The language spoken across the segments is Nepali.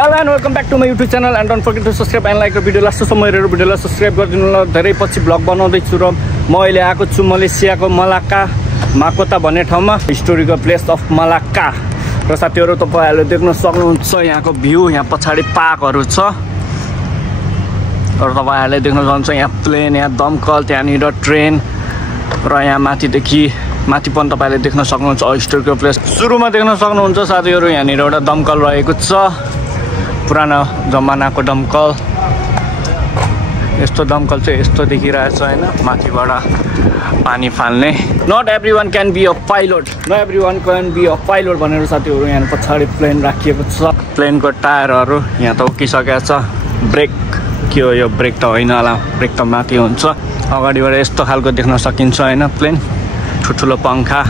hello and welcome back to my YouTube channel and don't forget to subscribe and like the video last सम्म हेरेर भिडियोलाई सब्स्क्राइब गरिदिनु होला। धेरै पछि ब्लग बनाउँदै छु र म अहिले आएको छु मलेसियाको मलाक्का माकोता भन्ने ठाउँमा, हिस्टोरिकल प्लेस अफ मलाक्का। र साथीहरु तपाईहरुले देख्न सक्नुहुन्छ यहाँको भ्यू, यहाँ पछाडी पार्कहरु छ र तपाईहरुले देख्न सक्नुहुन्छ यहाँ प्लेन, यहाँ दमकल, त्यहाँनिर ट्रेन र यहाँ माथिदेखि माथि पनि तपाईले देख्न सक्नुहुन्छ हिस्टोरिकल प्लेस। सुरुमा देख्न सक्नुहुन्छ साथीहरु यहाँनिर एउटा दमकल रहेको छ, पुरानो जमानाको दमकल। यस्तो दमकल चाहिँ यस्तो देखिरहेछ हैन, माथिबाट पानी फाल्ने। Not everyone can be a pilot, not everyone can be a pilot भनेर साथीहरु यहाँ पछाडी प्लेन राखिएको छ। प्लेनको टायरहरु यहाँ त उकिसकेको छ। ब्रेक के हो यो? ब्रेक त होइन होला, ब्रेक त माथि हुन्छ। अगाडिबाट यस्तो खालको देख्न सकिन्छ हैन, प्लेन ठुलो पंखा।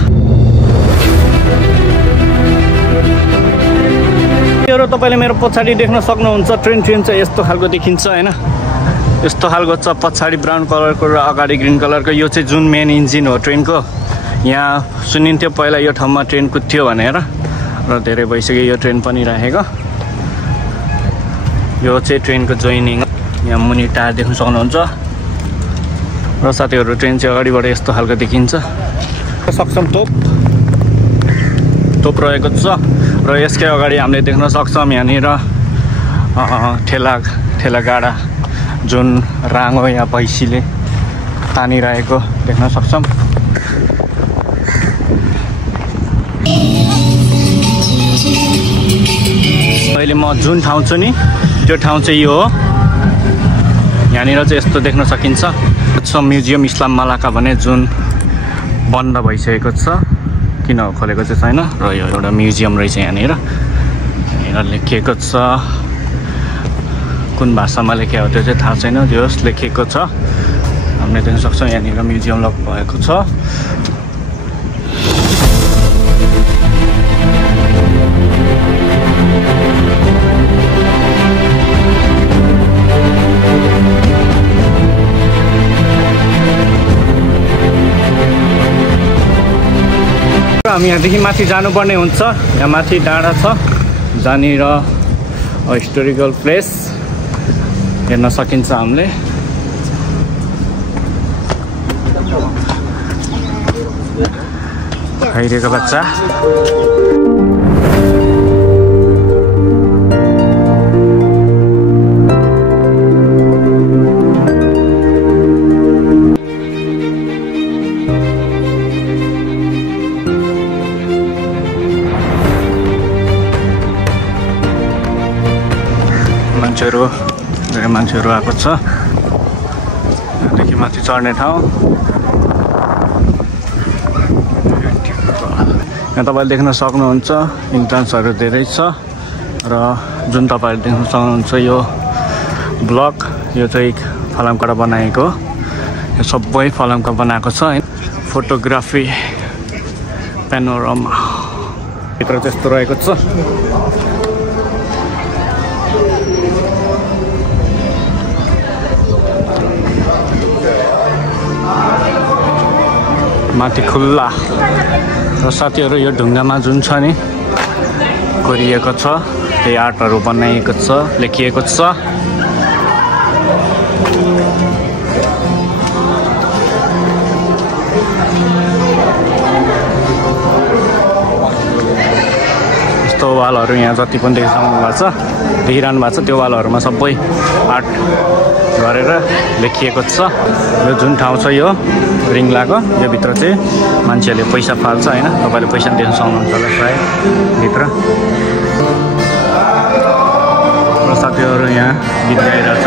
यो तपाईले मेरो पछाडी देख्न सक्नुहुन्छ ट्रेन चाहिँ यस्तो खालको देखिन्छ हैन, यस्तो खालको छ। पछाडी ब्राउन कलरको र अगाडि ग्रीन कलरको। यो चाहिँ जुन मेन इन्जिन हो ट्रेनको। यहाँ सुनिन्थ्यो पहिला यो ठाउँमा ट्रेन कुद्थ्यो भनेर, र धेरै भइसक्यो यो ट्रेन पनि राखेको। यो चाहिँ ट्रेनको जोइनिङ। यहाँ मुनि टायर देख्न सक्नुहुन्छ। र साथीहरु ट्रेन चाहिँ अगाडिबाट यस्तो खालको देखिन्छ। सक्षम तोप रहेको छ र यसकै अगाडि हामीले देख्न सक्छौं यहाँनिर ठेला गाडा जुन राङ्गो यहाँ भैँसीले तानिरहेको देख्न सक्छौं। अहिले म जुन ठाउँ छु नि त्यो ठाउँ चाहिँ यो हो। यहाँनिर चाहिँ यस्तो देख्न सकिन्छ म्युजियम इस्लाम मलाक्का भने, जुन बन्द भइसकेको छ, किन खोलेको चाहिँ छैन। र यो एउटा म्युजियम रहेछ। यहाँनिर लेखिएको छ, कुन भाषामा लेखेको हो त्यो चाहिँ थाहा छैन, त्यो लेखिएको छ। हामीले देख्न सक्छौँ यहाँनिर म्युजियम लक भएको छ। हामी यहाँदेखि माथि जानुपर्ने हुन्छ। यहाँ माथि डाँडा छ जहाँनिर हिस्टोरिकल प्लेस हेर्न सकिन्छ हामीले। खैरेको बच्चा धेरै मान्छेहरू आएको छ। यहाँदेखि माथि चढ्ने ठाउँ। यहाँ तपाईँले देख्न सक्नुहुन्छ इन्ट्रान्सहरू धेरै छ। र जुन तपाईँले देख्न सक्नुहुन्छ यो ब्लक, यो चाहिँ फलामबाट बनाएको, यो सबै फलामका बनाएको छ। फोटोग्राफी प्यानोरामा भित्र त्यस्तो रहेको छ। माथि खुल्ला। र साथीहरु यो ढुङ्गामा जुन छ नि कोरिएको छ, त्यही आर्टहरु बनाइएको छ, लेखिएको छ। यस्तो वालहरु यहाँ जति पनि देखिरहनु भएको छ त्यो वालहरुमा सबै आर्ट गरेर लेखिएको छ। यो जुन ठाउँ छ यो रिङलाको, यो भित्र चाहिँ मान्छेहरूले पैसा फाल्छ हैन। तपाईले पैसा देख्न सक्नुहुन्छ होला प्राय भित्र। र साथीहरु यहाँ गीत गाइरहेछ।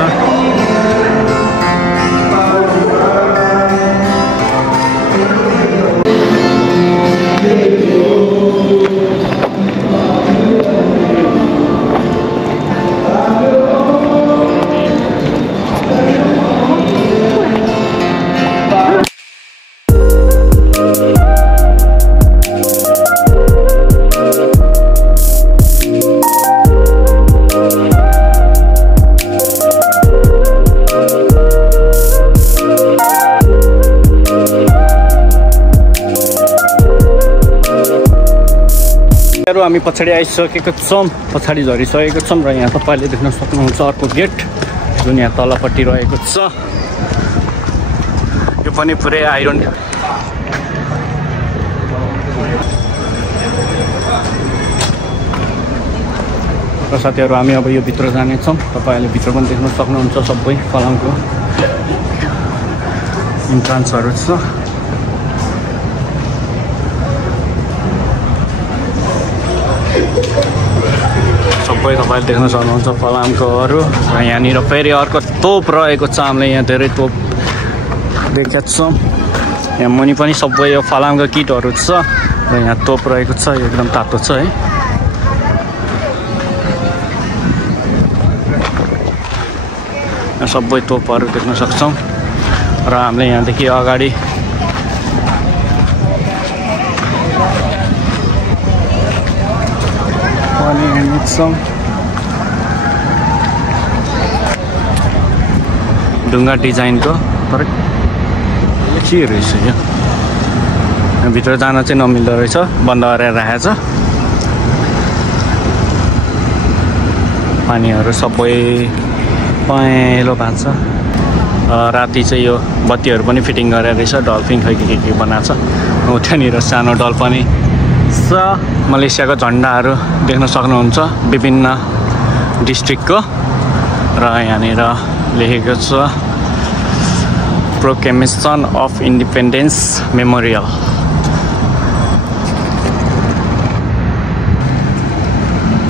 साथीहरु हामी पछाडी आइसकेको छौं, पछाडी झरिसकेको छौं र यहाँ तपाईले देख्न सक्नुहुन्छ अर्को गेट जुन यहाँ तलपट्टि रहेको छ। यो पनि पुरै आइरन र साथीहरु हामी अब यो भित्र जाने छौं। तपाईहरुले भित्र पनि देख्न सक्नुहुन्छ सबै फलामको इन्ट्रान्सहरु छ। सबै तपाईले देख्न सक्नुहुन्छ फलामकोहरु र यहाँनिर फेरि अर्को तोप रहेको छ। हामीले यहाँ धेरै तोप देखेका छौं। यहाँ मुनि पनि सबै यो फलामको किटहरु छ र यहाँ तोप रहेको छ। एकदम तातो छ है। सबै तोपहरु देख्न सक्छौं र हामीले यहाँदेखि अगाडि पनि हेर्छौं। ढुङ्गा डिजाइनको तर के रहेछ यो? भित्र जान चाहिँ नमिल्दो रहेछ, बन्द गरेर राखेको छ। पानीहरु सबै पहेँलो भएको छ। राति चाहिँ यो बत्तीहरु पनि फिटिङ गरेर रहेछ। डल्फिन खै के बनाएको छ। त्यहाँनिर सानो डल पनि छ। मलेसियाको झन्डाहरु देख्न सक्नुहुन्छ विभिन्न डिस्ट्रिक्टको र यहाँनिर लेखेको छ प्रोक्लेमेसन अफ इन्डिपेन्डेन्स मेमोरियल।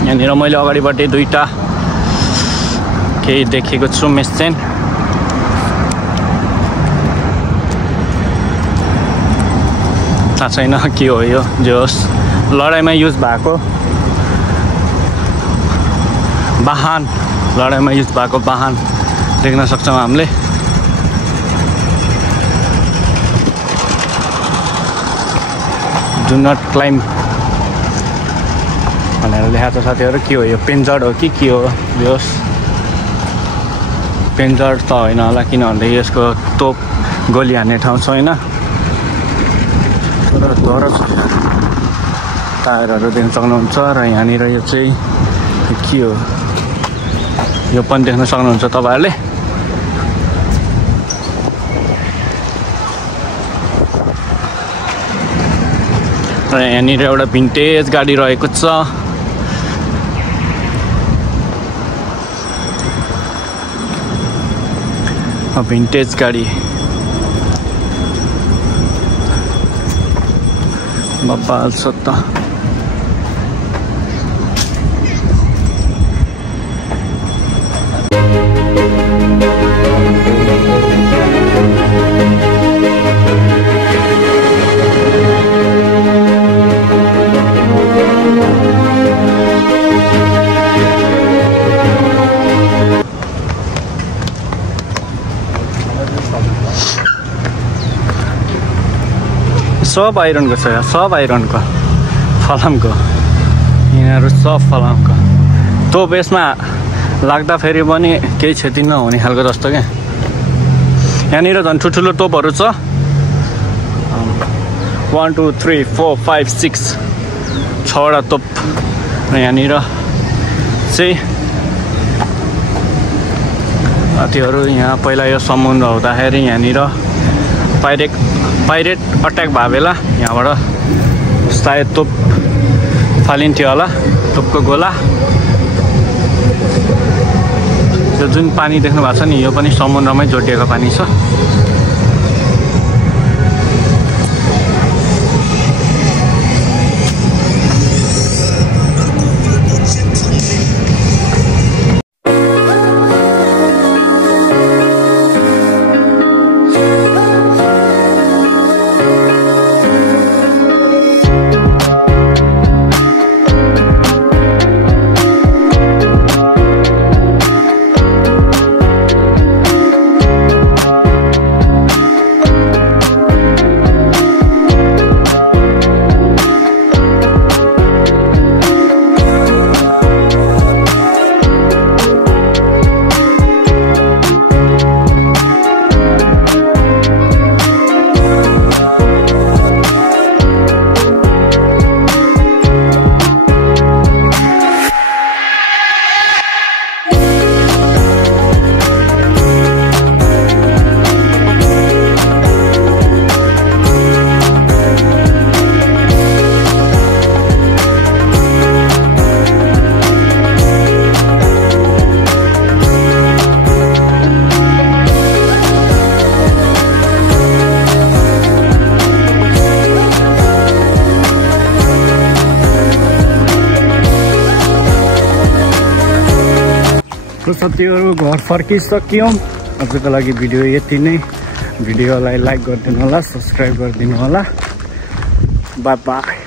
यहाँनिर मैले अगाडिबाटै दुईटा केही देखेको छु मेसेन। थाहा छैन के हो यो। जोस लडाइँमा युज भएको वाहन, लडाइँमा युज भएको वाहन देख्न सक्छौँ हामीले। डु नट क्लाइम्ब भनेर लेखाएको छ साथीहरु। के हो यो? पेन्जर्ड हो कि के हो? जोस पेन्जर त होइन होला, किनभने यसको तोप गोली हान्ने ठाउँ छैन। तर टायरहरू देख्न सक्नुहुन्छ र यहाँनिर यो चाहिँ के हो यो पनि देख्न सक्नुहुन्छ तपाईहरुले। र यहाँनिर एउटा भिन्टेज गाडी रहेको छ। भिन्टेज गाडी बब्बाल छ त। सब आइरनको छ, सब आइरनको फलामको। यिनीहरू सब फलामको तोप। यसमा लाग्दा फेरि पनि केही क्षति नहुने खालको जस्तो क्या। यहाँनिर झन् ठुल्ठुलो तोपहरू छ। 1 2 3 4 5 6 6वटा तोप। र यहाँनिर चाहिँ हात्तीहरू यहाँ पहिला यो समुद्र हुँदाखेरि यहाँनिर पाइरेट अट्याक भयो बेला यहाँबाट सायद तोप फालिन्थ्यो होला, तोपको गोला। यो जुन पानी देख्नु भएको छ नि यो पनि समुद्रमै जोडिएको पानी छ। साथीहरु घर फर्किसक्यौं। आजको लागि भिडियो यति नै। भिडियोलाई लाइक गरिदिनु होला, सब्स्क्राइब गरिदिनु होला। Bye bye.